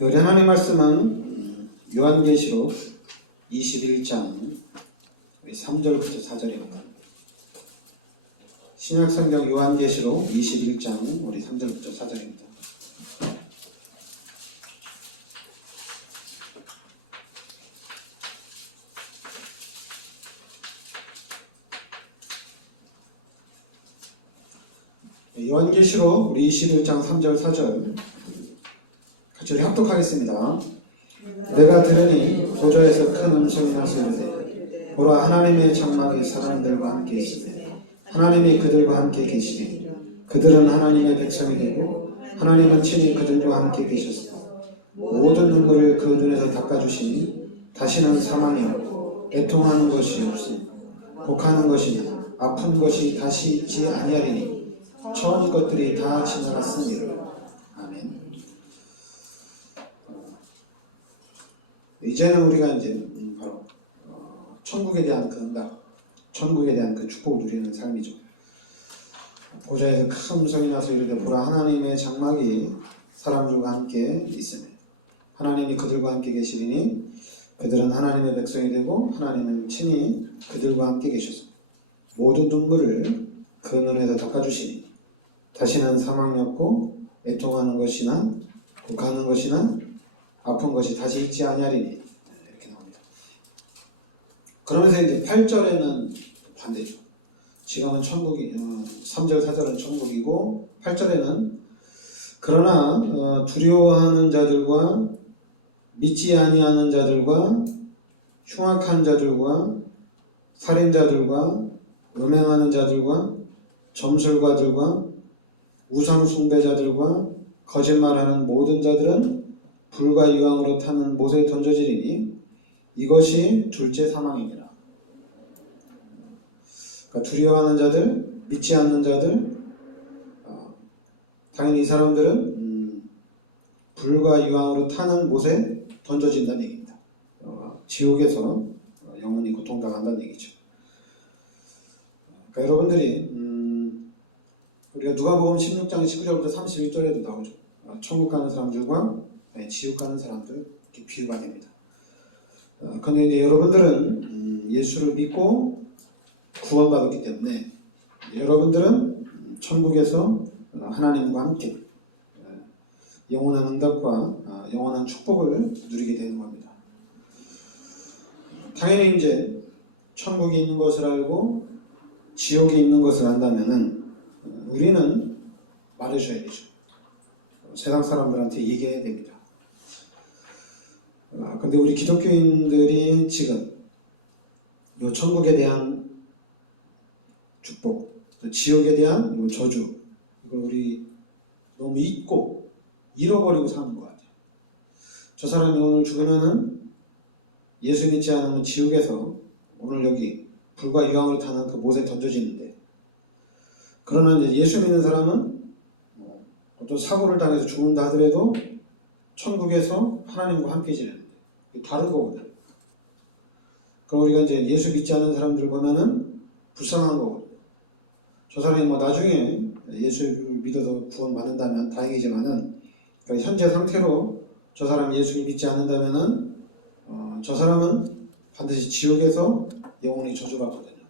우리 하나님 말씀은 요한계시록 21장 3절부터 4절입니다. 신약성경 요한계시록 21장 우리 3절부터 4절입니다. 요한계시록 우리 21장 3절 4절 같이 우리 합독하겠습니다. 내가 들으니 보좌에서 큰 음성이 나서 이르되 보라 하나님의 장막이 사람들과 함께 있으며 하나님이 그들과 함께 계시니 그들은 하나님의 백성이 되고 하나님은 친히 그들과 함께 계셔서 모든 눈물을 그 눈에서 닦아주시니 다시는 사망이 없고 애통하는 것이 없으니 곡하는 것이나 아픈 것이 다시 있지 아니하리니 처음 것들이 다 지나갔으니라. 아멘. 이제는 우리가 이제 바로 천국에 대한 그 응답, 천국에 대한 그 축복을 누리는 삶이죠. 보좌에서 큰 음성이 나서 이르되 보라 하나님의 장막이 사람들과 함께 있으며 하나님이 그들과 함께 계시리니 그들은 하나님의 백성이 되고 하나님은 친히 그들과 함께 계셔서 모든 눈물을 그 눈에서 닦아주시니 다시는 사망이 없고 애통하는 것이나 곡하는 것이나 아픈 것이 다시 있지 아니하리니 이렇게 나옵니다. 그러면서 이제 8절에는 반대죠. 지금은 천국이 3절 4절은 천국이고 8절에는 그러나 두려워하는 자들과 믿지 아니하는 자들과 흉악한 자들과 살인자들과 음행하는 자들과 점술가들과 우상 숭배자들과 거짓말하는 모든 자들은 불과 유황으로 타는 못에 던져지리니 이것이 둘째 사망이니라. 그러니까 두려워하는 자들, 믿지 않는 자들, 당연히 이 사람들은 불과 유황으로 타는 못에 던져진다는 얘기입니다. 지옥에서 영원히 고통당한다는 얘기죠. 그러니까 여러분들이 우리가 누가복음 16장 19절부터 31절에도 나오죠. 천국 가는 사람들과 지옥 가는 사람들 이렇게 비유가 됩니다. 그런데 이제 여러분들은 예수를 믿고 구원받았기 때문에 여러분들은 천국에서 하나님과 함께 영원한 응답과 영원한 축복을 누리게 되는 겁니다. 당연히 이제 천국이 있는 것을 알고 지옥이 있는 것을 안다면은 우리는 말해줘야 되죠. 세상 사람들한테 얘기해야 됩니다. 근데 우리 기독교인들이 지금 이 천국에 대한 축복, 지옥에 대한 이 저주, 이걸 우리 너무 잊고 잃어버리고 사는 것 같아요. 저 사람이 오늘 죽으면은 예수 믿지 않으면 지옥에서 오늘 여기 불과 유황으로 타는 그 못에 던져지는데, 그러나 이제 예수 믿는 사람은 어떤 사고를 당해서 죽는다 하더라도 천국에서 하나님과 함께 지내는데 다른 거거든. 그럼 우리가 이제 예수 믿지 않는 사람들 보면은 불쌍한 거거든. 저 사람이 뭐 나중에 예수를 믿어서 구원 받는다면 다행이지만은 현재 상태로 저 사람이 예수를 믿지 않는다면은 저 사람은 반드시 지옥에서 영원히 저주받거든요.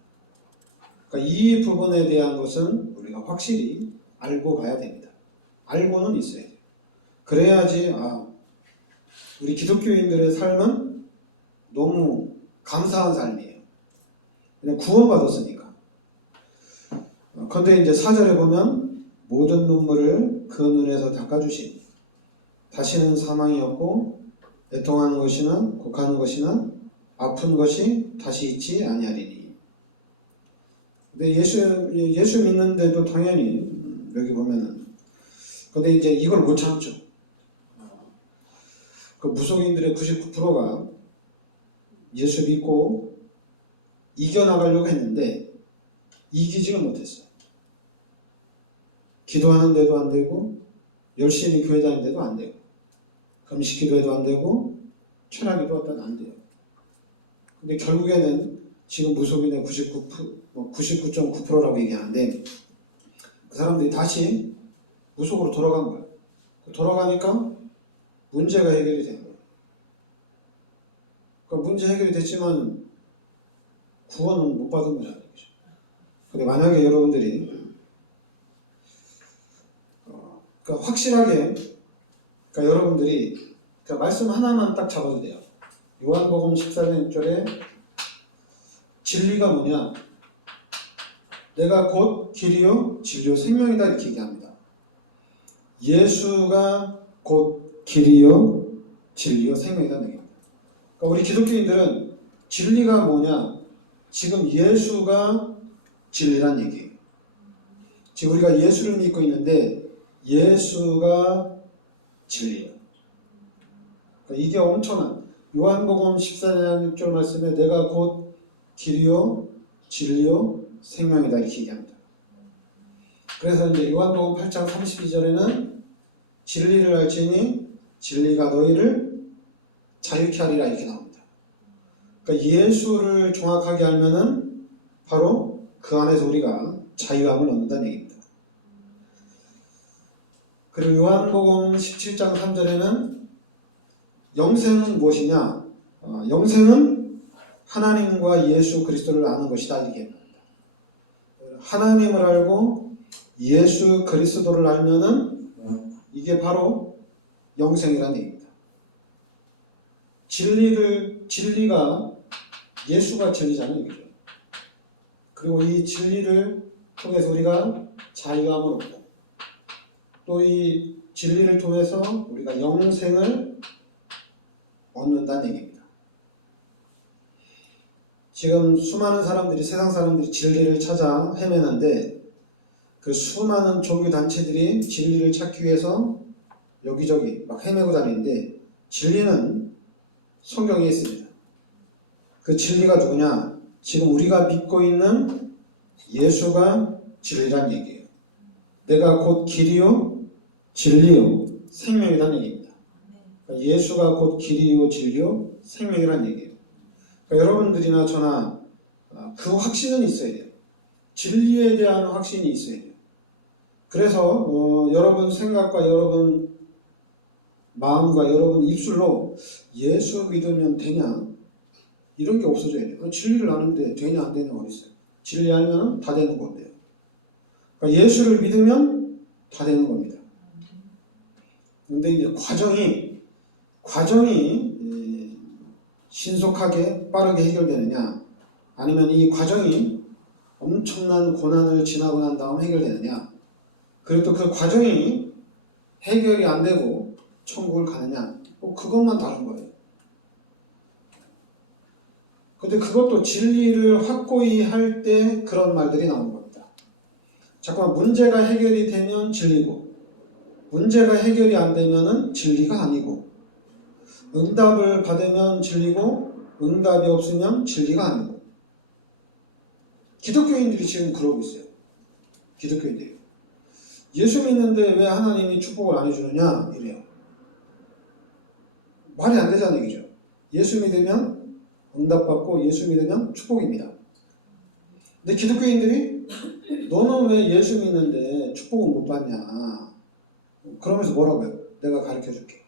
그러니까 이 부분에 대한 것은 우리가 확실히 알고 가야 됩니다. 알고는 있어야 돼요. 그래야지 우리 기독교인들의 삶은 너무 감사한 삶이에요. 그냥 구원받았으니까. 그런데 이제 4절에 보면 모든 눈물을 그 눈에서 닦아주시니 다시는 사망이 없고 애통하는 것이나 곡하는 것이나 아픈 것이 다시 있지 아니하리니. 근데 예수 믿는데도 당연히 여기 보면은 근데 이제 이걸 못 참죠. 그 무속인들의 99%가 예수 믿고 이겨나가려고 했는데 이기지를 못했어요. 기도하는데도 안 되고 열심히 교회 다니는데도 안 되고 금식기도해도 안 되고 철학기도해도 안 돼요. 근데 결국에는 지금 무속인의 99.9%라고 얘기하는데 그 사람들이 다시 무속으로 돌아간 거예요. 돌아가니까 문제가 해결이 된 거예요. 그러니까 문제 해결이 됐지만 구원은 못 받은 거잖아요. 근데 만약에 여러분들이 그러니까 확실하게 그러니까 여러분들이 그러니까 말씀 하나만 딱 잡아도 돼요. 요한복음 14장 6절에 진리가 뭐냐? 내가 곧 길이요 진리요 생명이다 이렇게 얘기합니다. 예수가 곧 길이요 진리요 생명이라는 얘기입니다. 그러니까 우리 기독교인들은 진리가 뭐냐? 지금 예수가 진리란 얘기예요. 지금 우리가 예수를 믿고 있는데 예수가 진리예요. 그러니까 이게 엄청난 요한복음 14장 6절 말씀에 내가 곧 길이요 진리요 생명이다 이렇게 얘기합니다. 그래서 이제 요한복음 8장 32절에는 진리를 알지니 진리가 너희를 자유케 하리라 이렇게 나옵니다. 그러니까 예수를 정확하게 알면은 바로 그 안에서 우리가 자유함을 얻는다는 얘기입니다. 그리고 요한복음 17장 3절에는 영생은 무엇이냐? 영생은 하나님과 예수 그리스도를 아는 것이다 이렇게 얘기합니다. 하나님을 알고 예수 그리스도를 알면은 이게 바로 영생이라는 얘기입니다. 진리가 예수가 진리잖아요. 얘기죠. 그리고 이 진리를 통해서 우리가 자유함을 얻고 또 이 진리를 통해서 우리가 영생을 얻는다는 얘기입니다. 지금 수많은 사람들이 세상 사람들이 진리를 찾아 헤매는데 그 수많은 종교단체들이 진리를 찾기 위해서 여기저기 막 헤매고 다니는데 진리는 성경에 있습니다. 그 진리가 누구냐? 지금 우리가 믿고 있는 예수가 진리란 얘기예요. 내가 곧 길이요 진리요 생명이란 얘기입니다. 그러니까 예수가 곧 길이요 진리요 생명이란 얘기예요. 그러니까 여러분들이나 저나 그 확신은 있어야 돼요. 진리에 대한 확신이 있어야 돼요. 그래서 여러분 생각과 여러분 마음과 여러분 입술로 예수 믿으면 되냐 이런 게 없어져야 돼요. 진리를 아는데 되냐 안 되냐 어디 있어요. 진리 알면 다 되는 건데요. 그러니까 예수를 믿으면 다 되는 겁니다. 근데 이제 과정이 신속하게 빠르게 해결되느냐 아니면 이 과정이 엄청난 고난을 지나고 난 다음 해결되느냐 그리고 또 그 과정이 해결이 안 되고 천국을 가느냐 그것만 다른 거예요. 근데 그것도 진리를 확고히 할 때 그런 말들이 나오는 겁니다. 잠깐만 문제가 해결이 되면 진리고 문제가 해결이 안 되면은 진리가 아니고 응답을 받으면 진리고 응답이 없으면 진리가 아니고 기독교인들이 지금 그러고 있어요. 기독교인들이 예수 믿는데 왜 하나님이 축복을 안 해주느냐 이래요. 말이 안 되자는 얘기죠. 예수 믿으면 응답받고 예수 믿으면 축복입니다. 근데 기독교인들이 너는 왜 예수 믿는데 축복은 못 받냐 그러면서 뭐라고 해요? 내가 가르쳐줄게.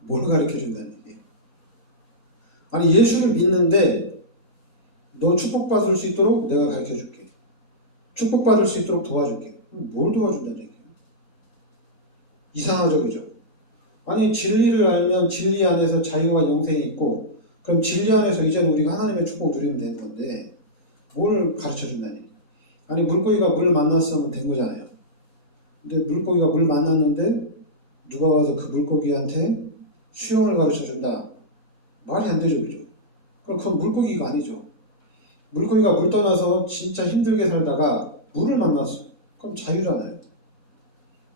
뭘 가르쳐준다는 얘기예요? 아니 예수를 믿는데 너 축복받을 수 있도록 내가 가르쳐줄게. 축복받을 수 있도록 도와줄게. 뭘 도와준다는 얘기예요? 이상하죠, 그죠? 아니 진리를 알면 진리 안에서 자유와 영생이 있고 그럼 진리 안에서 이제는 우리가 하나님의 축복을 누리면 되는 건데 뭘 가르쳐준다니? 아니 물고기가 물 만났으면 된 거잖아요. 근데 물고기가 물 만났는데 누가 와서 그 물고기한테 수영을 가르쳐준다. 말이 안 되죠, 그죠? 그럼 그건 물고기가 아니죠. 물고기가 물 떠나서 진짜 힘들게 살다가 물을 만났어. 그럼 자유잖아요.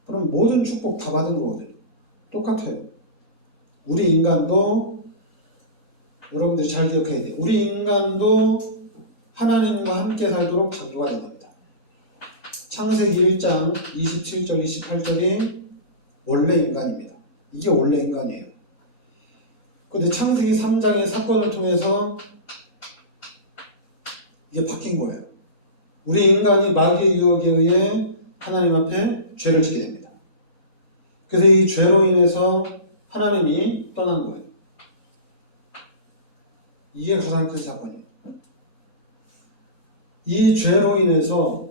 그럼 모든 축복 다 받은 거거든요. 똑같아요. 우리 인간도 여러분들이 잘 기억해야 돼요. 우리 인간도 하나님과 함께 살도록 창조가 된 겁니다. 창세기 1장 27절 28절이 원래 인간입니다. 이게 원래 인간이에요. 근데 창세기 3장의 사건을 통해서 이게 바뀐 거예요. 우리 인간이 마귀의 유혹에 의해 하나님 앞에 죄를 짓게 됩니다. 그래서 이 죄로 인해서 하나님이 떠난 거예요. 이게 가장 큰 사건이에요. 이 죄로 인해서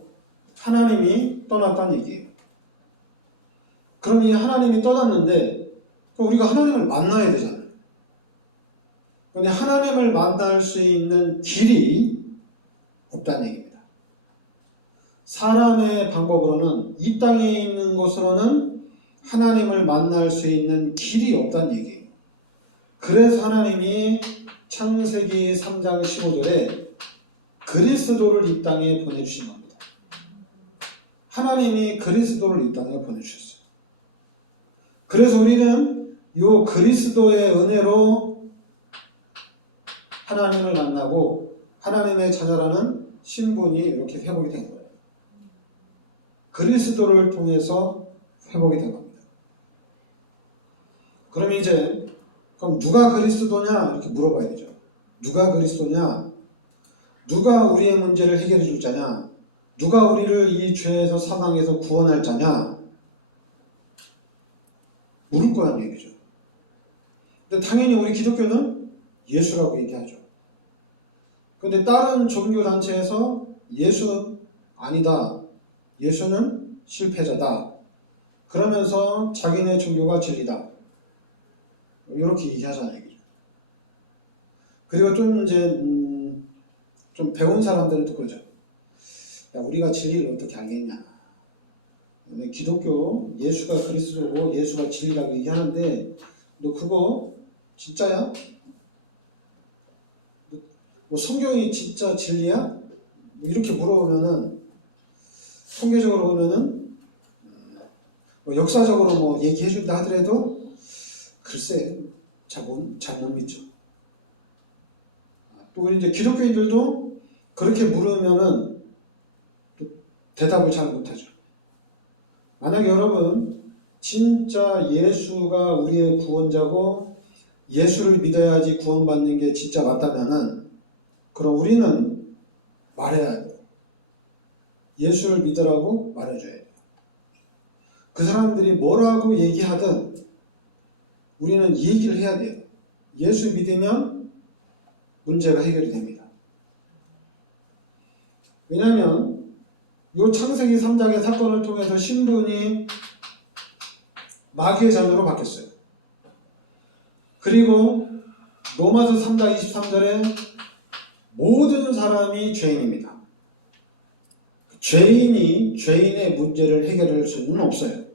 하나님이 떠났다는 얘기예요. 그럼 이 하나님이 떠났는데 우리가 하나님을 만나야 되잖아요. 그런데 하나님을 만날 수 있는 길이 없다는 얘기입니다. 사람의 방법으로는, 이 땅에 있는 것으로는 하나님을 만날 수 있는 길이 없다는 얘기예요. 그래서 하나님이 창세기 3장 15절에 그리스도를 이 땅에 보내주신 겁니다. 하나님이 그리스도를 이 땅에 보내주셨어요. 그래서 우리는 이 그리스도의 은혜로 하나님을 만나고 하나님의 자녀라는 신분이 이렇게 회복이 된 거예요. 그리스도를 통해서 회복이 된 겁니다. 그럼 이제 그럼 누가 그리스도냐 이렇게 물어봐야 되죠. 누가 그리스도냐? 누가 우리의 문제를 해결해 줄 자냐? 누가 우리를 이 죄에서 사망에서 구원할 자냐? 물을 거란 얘기죠. 근데 당연히 우리 기독교는 예수라고 얘기하죠. 근데 다른 종교단체에서 예수는 아니다. 예수는 실패자다. 그러면서 자기네 종교가 진리다. 이렇게 얘기하자는 얘기죠. 그리고 좀 이제 좀 배운 사람들은 또 그러죠. 야, 우리가 진리를 어떻게 알겠냐. 기독교 예수가 그리스도고 예수가 진리라고 얘기하는데 너 그거 진짜야? 뭐 성경이 진짜 진리야? 뭐 이렇게 물어보면은 통계적으로 보면은 뭐 역사적으로 뭐 얘기해준다 하더라도 글쎄 잘 못 믿죠. 또 우리 이제 기독교인들도 그렇게 물으면은 또 대답을 잘 못하죠. 만약에 여러분 진짜 예수가 우리의 구원자고 예수를 믿어야지 구원받는 게 진짜 맞다면은 그럼 우리는 말해야 돼요. 예수를 믿으라고 말해줘야 돼요. 그 사람들이 뭐라고 얘기하든 우리는 얘기를 해야 돼요. 예수 믿으면 문제가 해결이 됩니다. 왜냐하면 이 창세기 3장의 사건을 통해서 신분이 마귀의 자녀로 바뀌었어요. 그리고 로마서 3장 23절에 모든 사람이 죄인입니다. 죄인이 죄인의 문제를 해결할 수는 없어요.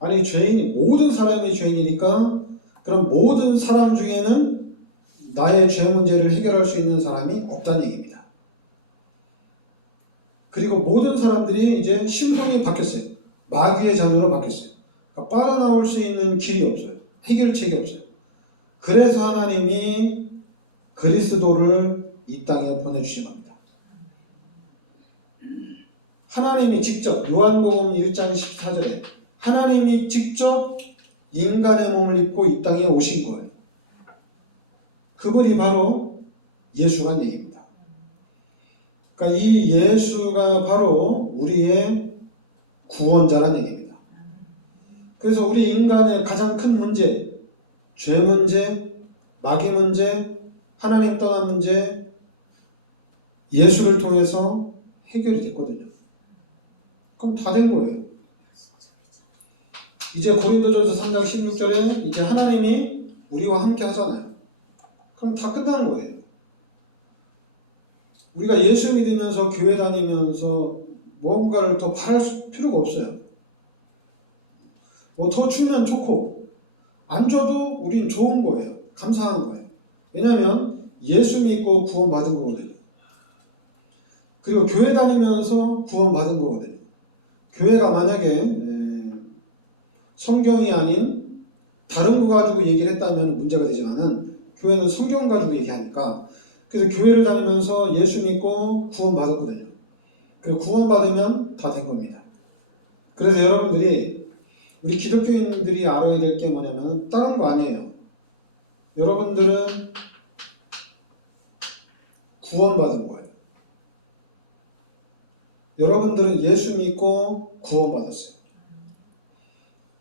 아니 모든 사람이 죄인이니까 그럼 모든 사람 중에는 나의 죄 문제를 해결할 수 있는 사람이 없다는 얘기입니다. 그리고 모든 사람들이 이제 신분이 바뀌었어요. 마귀의 자녀로 바뀌었어요. 그러니까 빠져나올 수 있는 길이 없어요. 해결책이 없어요. 그래서 하나님이 그리스도를 이 땅에 보내주신 겁니다. 하나님이 직접 요한복음 1장 14절에 하나님이 직접 인간의 몸을 입고 이 땅에 오신 거예요. 그분이 바로 예수란 얘기입니다. 그러니까 이 예수가 바로 우리의 구원자란 얘기입니다. 그래서 우리 인간의 가장 큰 문제, 죄 문제, 마귀 문제, 하나님 떠난 문제, 예수를 통해서 해결이 됐거든요. 그럼 다 된 거예요. 이제 고린도전서 3장 16절에 이제 하나님이 우리와 함께 하잖아요. 그럼 다 끝난 거예요. 우리가 예수 믿으면서 교회 다니면서 뭔가를 더 바랄 필요가 없어요. 뭐 더 주면 좋고 안 줘도 우린 좋은 거예요. 감사한 거예요. 왜냐하면 예수 믿고 구원받은 거거든요. 그리고 교회 다니면서 구원받은 거거든요. 교회가 만약에 성경이 아닌 다른 거 가지고 얘기를 했다면 문제가 되지만은 교회는 성경 가지고 얘기하니까 그래서 교회를 다니면서 예수 믿고 구원받았거든요. 그래서 구원받으면 다 된 겁니다. 그래서 여러분들이 우리 기독교인들이 알아야 될 게 뭐냐면 다른 거 아니에요. 여러분들은 구원받은 거예요. 여러분들은 예수 믿고 구원받았어요.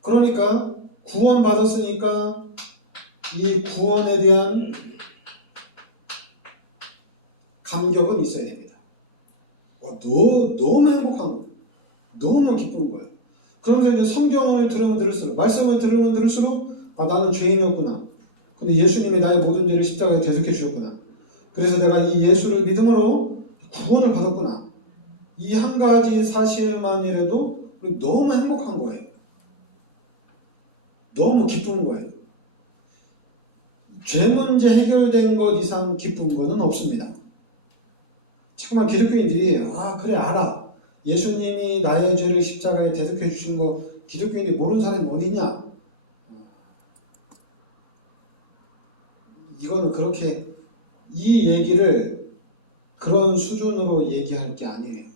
그러니까 구원 받았으니까 이 구원에 대한 감격은 있어야 됩니다. 너무 행복한 거예요. 너무 기쁜 거예요. 그러면서 이제 성경을 들으면 들을수록, 말씀을 들으면 들을수록, 나는 죄인이었구나. 근데 예수님이 나의 모든 죄를 십자가에 대속해 주셨구나. 그래서 내가 이 예수를 믿음으로 구원을 받았구나. 이 한 가지 사실만이라도 너무 행복한 거예요. 너무 기쁜 거예요. 죄 문제 해결된 것 이상 기쁜 거는 없습니다. 자꾸만 기독교인들이 그래 알아. 예수님이 나의 죄를 십자가에 대속해 주신 거 기독교인들이 모르는 사람이 어디냐? 이거는 그렇게 이 얘기를 그런 수준으로 얘기할 게 아니에요.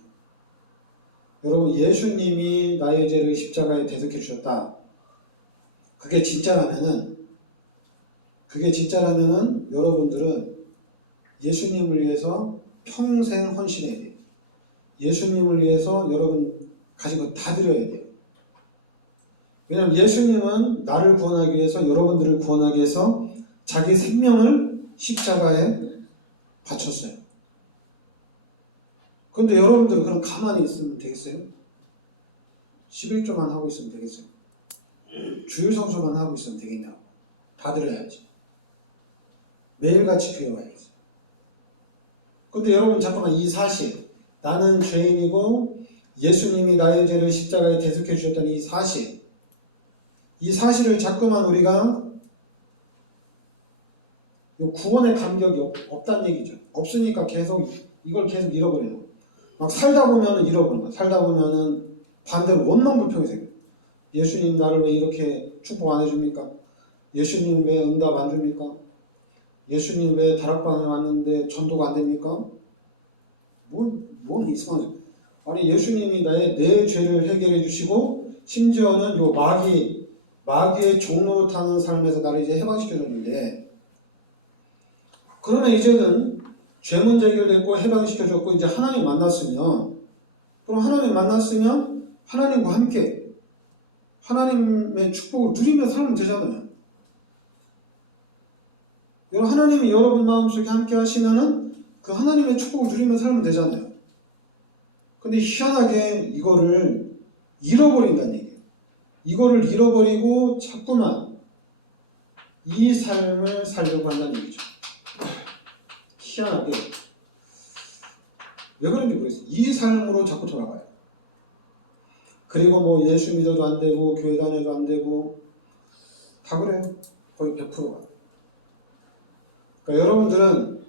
여러분, 예수님이 나의 죄를 십자가에 대속해 주셨다. 그게 진짜라면은 여러분들은 예수님을 위해서 평생 헌신해야 돼요. 예수님을 위해서 여러분 가진 거 다 드려야 돼요. 왜냐하면 예수님은 나를 구원하기 위해서, 여러분들을 구원하기 위해서 자기 생명을 십자가에 바쳤어요. 그런데 여러분들은 그럼 가만히 있으면 되겠어요? 11조만 하고 있으면 되겠어요? 주일 성수만 하고 있으면 되겠냐고. 다 들어야지. 매일같이 배워야지. 근데 여러분 잠깐만, 이 사실, 나는 죄인이고 예수님이 나의 죄를 십자가에 대속해 주셨다는 이 사실을 자꾸만 우리가 구원의 감격이 없다는 얘기죠. 없으니까 이걸 계속 잃어버리는 거예요. 막 살다 보면 잃어버리는 거예요. 살다 보면은 반대로 원망 불평이 생겨요. 예수님 나를 왜 이렇게 축복 안 해줍니까? 예수님 왜 응답 안 줍니까? 예수님 왜 다락방에 왔는데 전도가 안 됩니까? 뭔 이상한 소리. 아니, 예수님이 내 죄를 해결해 주시고 심지어는 요 마귀의 종로로 타는 삶에서 나를 이제 해방시켜 줬는데, 그러면 이제는 죄 문제 해결됐고 해방시켜 줬고 이제 하나님 만났으면, 하나님과 함께 하나님의 축복을 누리며 살면 되잖아요. 하나님이 여러분 마음속에 함께 하시면은 그 하나님의 축복을 누리며 살면 되잖아요. 근데 희한하게 이거를 잃어버린다는 얘기예요. 이거를 잃어버리고 자꾸만 이 삶을 살려고 한다는 얘기죠. 희한하게. 왜 그런지 모르겠어요. 이 삶으로 자꾸 돌아가요. 그리고 뭐 예수 믿어도 안 되고 교회 다녀도 안 되고 다 그래요. 거의 100%가. 그러니까 여러분들은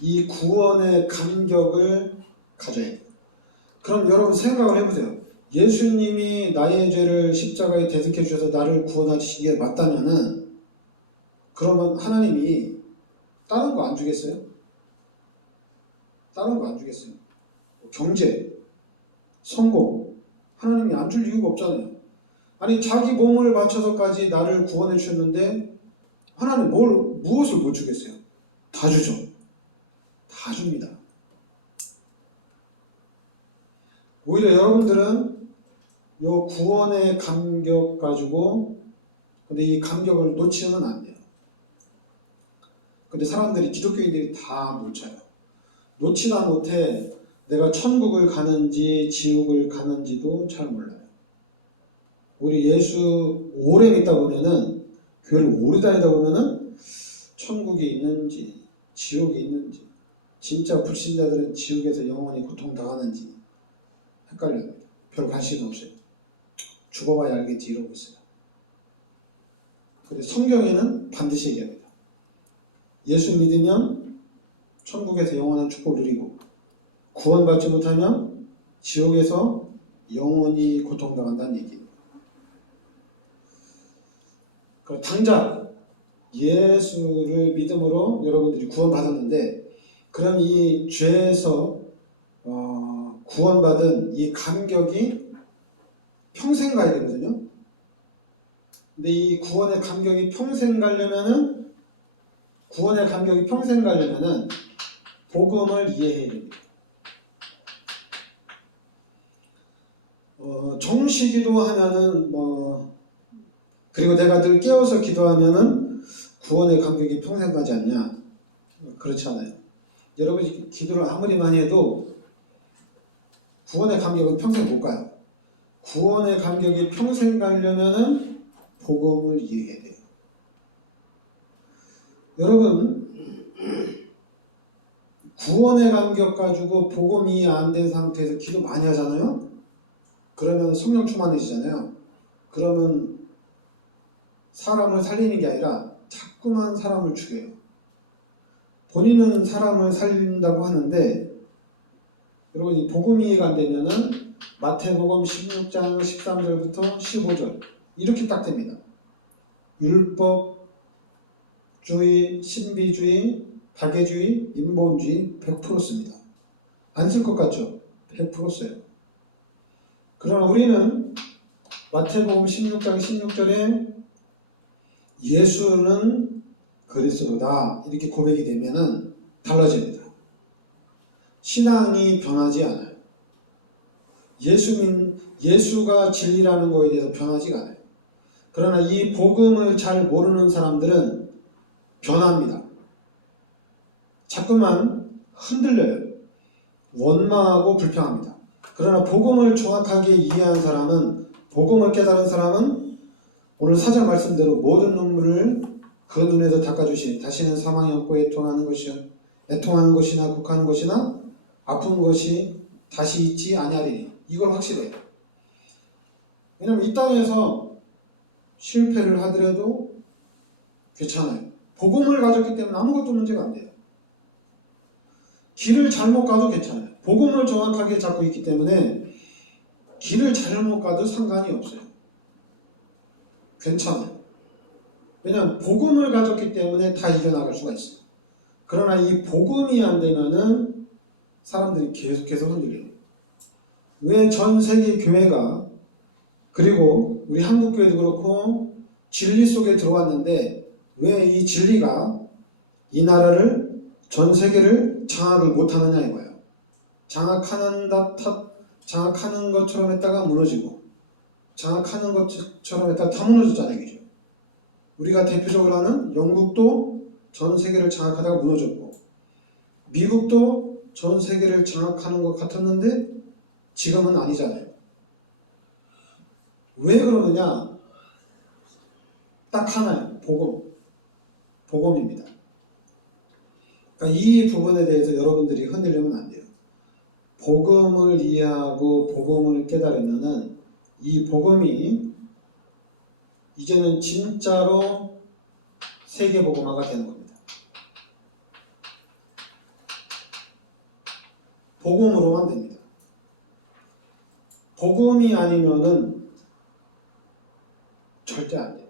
이 구원의 감격을 가져야 돼요. 그럼 여러분 생각을 해보세요. 예수님이 나의 죄를 십자가에 대속해 주셔서 나를 구원하시기에 맞다면은, 그러면 하나님이 다른 거 안 주겠어요? 다른 거 안 주겠어요? 경제, 성공, 하나님이 안 줄 이유가 없잖아요. 아니, 자기 몸을 바쳐서까지 나를 구원해 주셨는데 하나님 무엇을 못 주겠어요? 다 주죠. 다 줍니다. 오히려 여러분들은 이 구원의 감격 가지고, 근데 이 감격을 놓치면 안 돼요. 근데 기독교인들이 다 놓쳐요. 놓치다 못해 내가 천국을 가는지 지옥을 가는지도 잘 몰라요. 우리 예수 오래 믿다 보면은, 교회를 오래 다니다 보면은 천국이 있는지 지옥이 있는지, 진짜 불신자들은 지옥에서 영원히 고통당하는지 헷갈려요. 별 관심이 없어요. 죽어봐야 알겠지 이러고 있어요. 근데 성경에는 반드시 얘기합니다. 예수 믿으면 천국에서 영원한 축복을 누리고, 구원받지 못하면 지옥에서 영원히 고통당한다는 얘기예요. 그럼 당장 예수를 믿음으로 여러분들이 구원받았는데, 그럼 이 죄에서 구원받은 이 감격이 평생 가야 되거든요. 근데 이 구원의 감격이 평생 가려면은 복음을 이해해야 됩니다. 정시기도 하면은 그리고 내가 늘 깨어서 기도하면은 구원의 감격이 평생 가지 않냐? 그렇지 않아요. 여러분이 기도를 아무리 많이 해도 구원의 감격은 평생 못 가요. 구원의 감격이 평생 가려면은 복음을 이해해야 돼요. 여러분, 구원의 감격 가지고 복음 이해 안 된 상태에서 기도 많이 하잖아요. 그러면 성령 충만해지잖아요. 그러면 사람을 살리는 게 아니라 자꾸만 사람을 죽여요. 본인은 사람을 살린다고 하는데, 여러분 이 복음 이해가 안 되면은 마태복음 16장 13절부터 15절 이렇게 딱 됩니다. 율법주의, 신비주의, 박애주의, 인본주의 100% 씁니다. 안 쓸 것 같죠? 100% 써요. 그러나 우리는 마태복음 16장 16절에 예수는 그리스도다 이렇게 고백이 되면은 달라집니다. 신앙이 변하지 않아요. 예수가 진리라는 거에 대해서 변하지가 않아요. 그러나 이 복음을 잘 모르는 사람들은 변합니다. 자꾸만 흔들려요. 원망하고 불평합니다. 그러나 복음을 정확하게 이해한 사람은, 복음을 깨달은 사람은 오늘 4절 말씀대로 모든 눈물을 그 눈에서 닦아주신 다시는 사망이 없고 애통하는 것이나 곡하는 것이나 아픈 것이 다시 있지 아니하리니. 이걸 확실해요. 왜냐면 이 땅에서 실패를 하더라도 괜찮아요. 복음을 가졌기 때문에 아무것도 문제가 안 돼요. 길을 잘못 가도 괜찮아요. 복음을 정확하게 잡고 있기 때문에 길을 잘못 가도 상관이 없어요. 괜찮아요. 왜냐하면 복음을 가졌기 때문에 다 이겨나갈 수가 있어요. 그러나 이 복음이 안 되면은 사람들이 계속 흔들려요. 왜 전 세계 교회가, 그리고 우리 한국 교회도 그렇고 진리 속에 들어왔는데 왜 이 진리가 이 나라를, 전 세계를 장악을 못하느냐 이거예요. 장악하는 것처럼 했다가 무너지고, 장악하는 것처럼 했다가 다 무너졌잖아요. 그죠? 우리가 대표적으로 하는 영국도 전 세계를 장악하다가 무너졌고, 미국도 전 세계를 장악하는 것 같았는데 지금은 아니잖아요. 왜 그러느냐? 딱 하나예요. 복음입니다. 그러니까 이 부분에 대해서 여러분들이 흔들리면 안 돼요. 복음을 이해하고 복음을 깨달으면은 이 복음이 이제는 진짜로 세계복음화가 되는 겁니다. 복음으로만 됩니다. 복음이 아니면은 절대 안 돼요.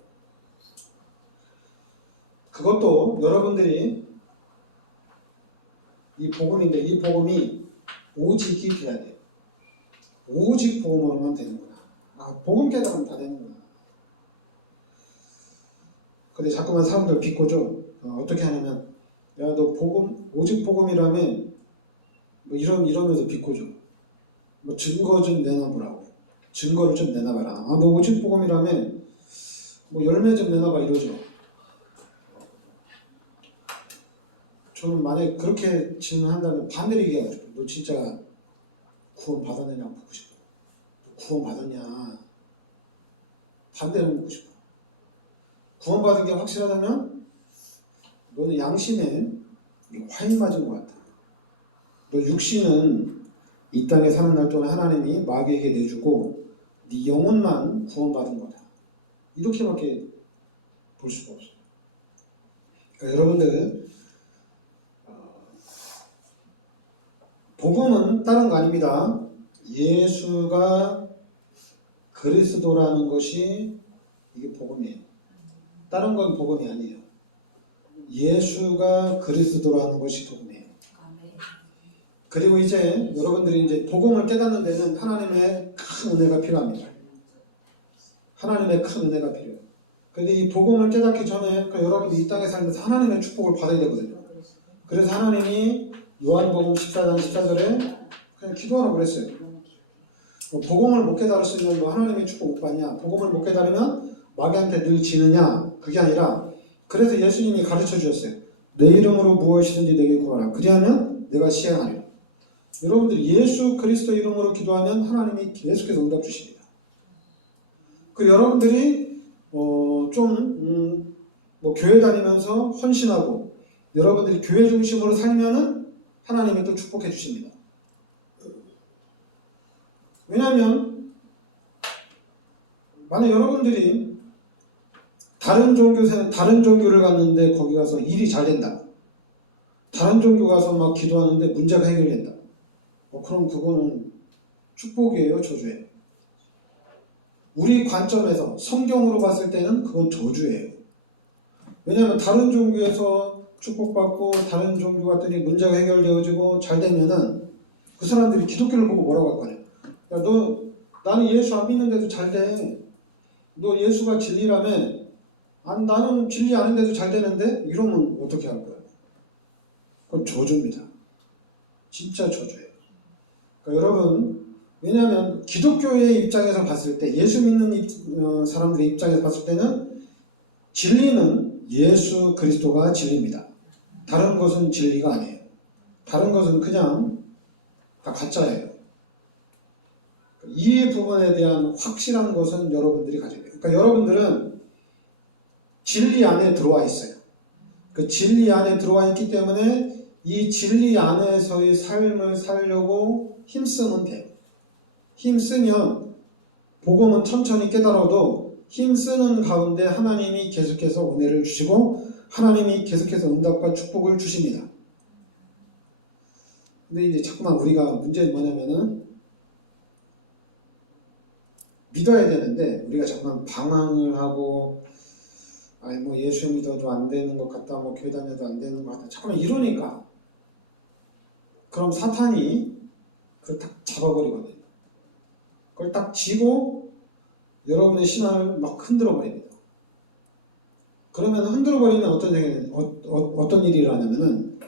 그것도 여러분들이 이 복음인데 이 복음이 오직이 돼야 돼요. 오직 복음으로만 되는구나. 아, 복음 깨달으면 다 되는구나. 근데 자꾸만 사람들 비꼬죠. 어떻게 하냐면, 야, 너 복음, 오직 복음이라면 뭐 이러면서 비꼬죠. 뭐 증거 좀 내놔보라고. 증거를 좀 내놔봐라. 아, 너 오직 복음이라면 뭐 열매 좀 내놔봐 이러죠. 저는 만약에 그렇게 질문한다면 반대로 얘기하고 싶어요. 너 진짜 구원 받았느냐 묻고 싶어. 구원 받았냐. 반대로 묻고 싶어. 구원 받은 게 확실하다면 너는 양심에 화인 맞은 것 같아. 너 육신은 이 땅에 사는 날 동안 하나님이 마귀에게 내주고 네 영혼만 구원받은 거다. 이렇게밖에 볼 수가 없어요. 그러니까 여러분들, 복음은 다른 거 아닙니다. 예수가 그리스도라는 것이 이게 복음이에요. 다른 건 복음이 아니에요. 예수가 그리스도라는 것이 복음이에요. 그리고 이제 여러분들이 이제 복음을 깨닫는 데는 하나님의 큰 은혜가 필요합니다. 하나님의 큰 은혜가 필요해요. 그런데 이 복음을 깨닫기 전에 그러니까 여러분들이 이 땅에 살면서 하나님의 축복을 받아야 되거든요. 그래서 하나님이 요한복음 14장 14절에 그냥 기도하라고 그랬어요. 복음을 못 깨달았으면 뭐 하나님의 축복 못 받냐? 복음을 못 깨달으면 마귀한테 늘 지느냐? 그게 아니라 그래서 예수님이 가르쳐 주셨어요. 내 이름으로 무엇이든지 내게 구하라. 그리하면 내가 시행하리라. 여러분들이 예수 그리스도 이름으로 기도하면 하나님이 계속해서 응답 주십니다. 그리고 여러분들이 교회 다니면서 헌신하고 여러분들이 교회 중심으로 살면은 하나님이 또 축복해 주십니다. 왜냐하면 만약 여러분들이 다른 종교를 갔는데 거기 가서 일이 잘 된다. 다른 종교 가서 막 기도하는데 문제가 해결된다. 그럼 그거는 축복이에요, 저주예요? 우리 관점에서 성경으로 봤을 때는 그건 저주예요. 왜냐하면 다른 종교에서 축복받고 다른 종교 갔더니 문제가 해결되어지고 잘 되면은 그 사람들이 기독교를 보고 뭐라고 할 거냐? 야, 나는 예수 안 믿는데도 잘 돼. 너 예수가 진리라며? 아니, 나는 진리 아닌데도 잘 되는데? 이러면 어떻게 할 거예요? 그건 저주입니다. 진짜 저주예요. 그러니까 여러분, 왜냐하면 기독교의 입장에서 봤을 때, 예수 믿는 사람들의 입장에서 봤을 때는 진리는 예수 그리스도가 진리입니다. 다른 것은 진리가 아니에요. 다른 것은 그냥 다 가짜예요. 이 부분에 대한 확실한 것은 여러분들이 가져야 돼요. 그러니까 여러분들은 진리 안에 들어와 있어요. 그 진리 안에 들어와 있기 때문에 이 진리 안에서의 삶을 살려고 힘쓰면 돼요. 힘쓰면 복음은 천천히 깨달아도 힘쓰는 가운데 하나님이 계속해서 은혜를 주시고 하나님이 계속해서 응답과 축복을 주십니다. 근데 이제 자꾸만 우리가 문제는 뭐냐면은 믿어야 되는데 우리가 자꾸만 방황을 하고 예수 믿어도 안 되는 것 같다, 교회 다녀도 안 되는 것 같다, 자꾸만 이러니까 그럼 사탄이 그걸 딱 잡아버리거든요. 그걸 딱 쥐고 여러분의 신앙을 막 흔들어 버립니다. 그러면 흔들어 버리면 어떤 일이 일어나냐면은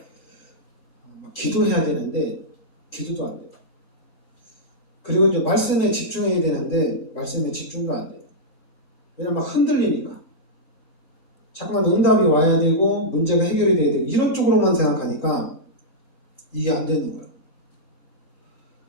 기도해야 되는데 기도도 안 돼요. 그리고 이제 말씀에 집중해야 되는데 말씀에 집중도 안 돼요. 왜냐면 막 흔들리니까. 자꾸만 응답이 와야 되고 문제가 해결이 돼야 되고 이런 쪽으로만 생각하니까 이게 안 되는 거예요.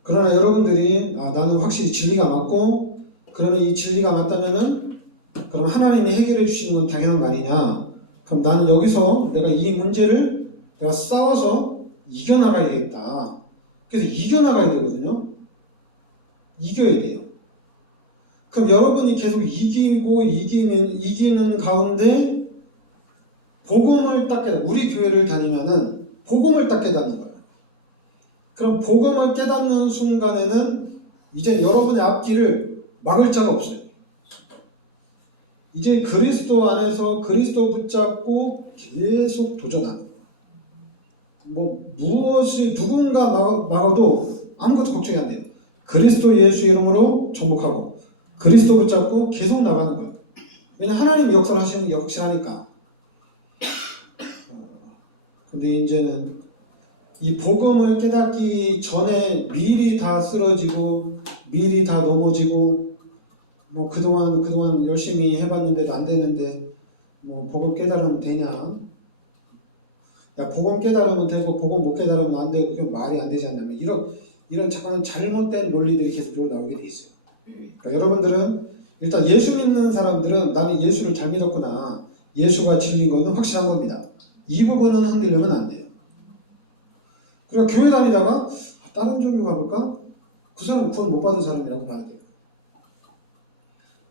그러나 여러분들이 나는 확실히 진리가 맞고 그러면 이 진리가 맞다면은 그럼 하나님이 해결해 주시는 건 당연한 거 아니냐? 그럼 나는 여기서 내가 이 문제를 내가 싸워서 이겨나가야겠다. 그래서 이겨나가야 되거든요. 이겨야 돼요. 그럼 여러분이 계속 이기는 가운데 복음을 딱 깨닫는, 우리 교회를 다니면은 복음을 딱 깨닫는 거예요. 그럼 복음을 깨닫는 순간에는 이제 여러분의 앞길을 막을 자가 없어요. 이제 그리스도 안에서 그리스도 붙잡고 계속 도전하는 거예요. 무엇이 누군가 막아도 아무것도 걱정이 안 돼요. 그리스도 예수 이름으로 정복하고 그리스도 붙잡고 계속 나가는 거예요. 왜냐하면 하나님 역사를 하시는 게 확실하니까. 근데 이제는 이 복음을 깨닫기 전에 미리 다 쓰러지고 미리 다 넘어지고 그동안 열심히 해봤는데도 안 되는데 복음 깨달으면 되냐? 야, 복음 깨달으면 되고 복음 못 깨달으면 안 되고 그게 말이 안 되지 않냐면 이런 잠깐 잘못된 논리들이 계속 나오게 돼 있어요. 그러니까 여러분들은 일단 예수 믿는 사람들은 나는 예수를 잘 믿었구나. 예수가 진리인 것은 확실한 겁니다. 이 부분은 흔들리면 안 돼요. 그리고 교회 다니다가 다른 종교 가볼까? 그 사람 구원 못 받은 사람이라고 봐야 돼요.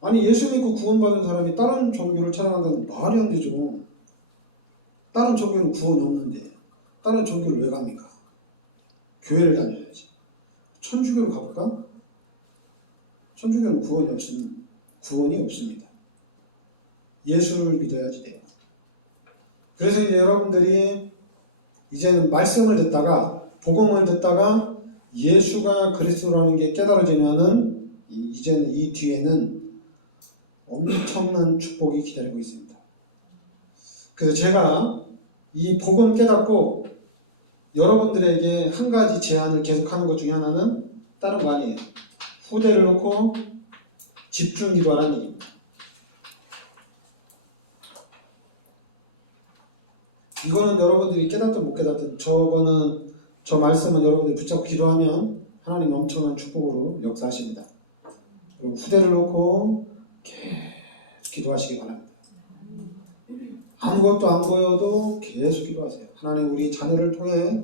아니 예수 믿고 구원받은 사람이 다른 종교를 찾아간다는 말이 안 되죠. 다른 종교는 구원이 없는데 다른 종교를 왜 갑니까? 교회를 다녀야지. 천주교로 가볼까? 천주교는 구원이 없습니다. 예수를 믿어야지 돼요. 그래서 이제 여러분들이 이제는 말씀을 듣다가 복음을 듣다가 예수가 그리스도라는 게 깨달아지면은 이제는 이 뒤에는 엄청난 축복이 기다리고 있습니다. 그래서 제가 이 복음 깨닫고 여러분들에게 한 가지 제안을 계속하는 것 중에 하나는 다른 거 아니에요. 후대를 놓고 집중 기도하라는 얘기입니다. 이거는 여러분들이 깨닫든 못 깨닫든 저 말씀은 여러분들이 붙잡고 기도하면 하나님이 엄청난 축복으로 역사하십니다. 그리고 후대를 놓고 계속 기도하시기 바랍니다. 아무것도 안 보여도 계속 기도하세요. 하나님 우리 자녀를 통해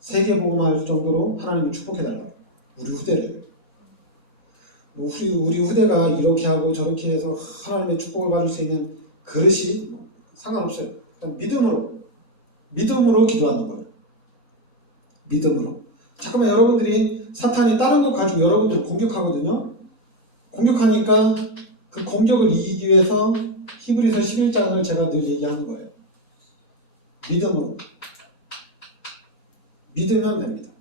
세계복음할 정도로 하나님이 축복해달라고. 우리 후대를. 우리 후대가 이렇게 하고 저렇게 해서 하나님의 축복을 받을 수 있는 그릇이 상관없어요. 일단 믿음으로 기도하는 거예요. 믿음으로. 잠깐만, 여러분들이 사탄이 다른 것 가지고 여러분들을 공격하거든요. 공격하니까 그 공격을 이기기 위해서 히브리서 11장을 제가 늘 얘기하는 거예요. 믿음으로. 믿으면 됩니다.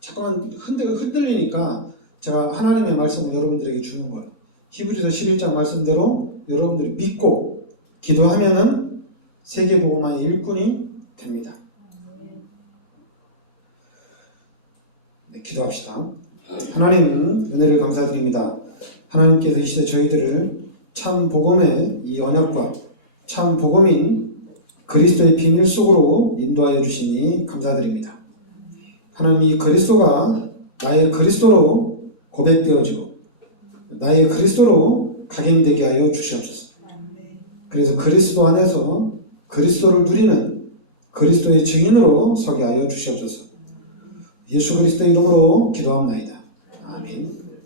잠깐만 흔들리니까 제가 하나님의 말씀을 여러분들에게 주는 거예요. 히브리서 11장 말씀대로 여러분들이 믿고 기도하면은 세계복음화의 일꾼이 됩니다. 네, 기도합시다. 하나님 은혜를 감사드립니다. 하나님께서 이 시대 저희들을 참 복음의 이 언약과 참 복음인 그리스도의 비밀 속으로 인도하여 주시니 감사드립니다. 하나님, 이 그리스도가 나의 그리스도로 고백되어지고 나의 그리스도로 각인되게 하여 주시옵소서. 그래서 그리스도 안에서 그리스도를 누리는 그리스도의 증인으로 서게 하여 주시옵소서. 예수 그리스도의 이름으로 기도합나이다. 아멘.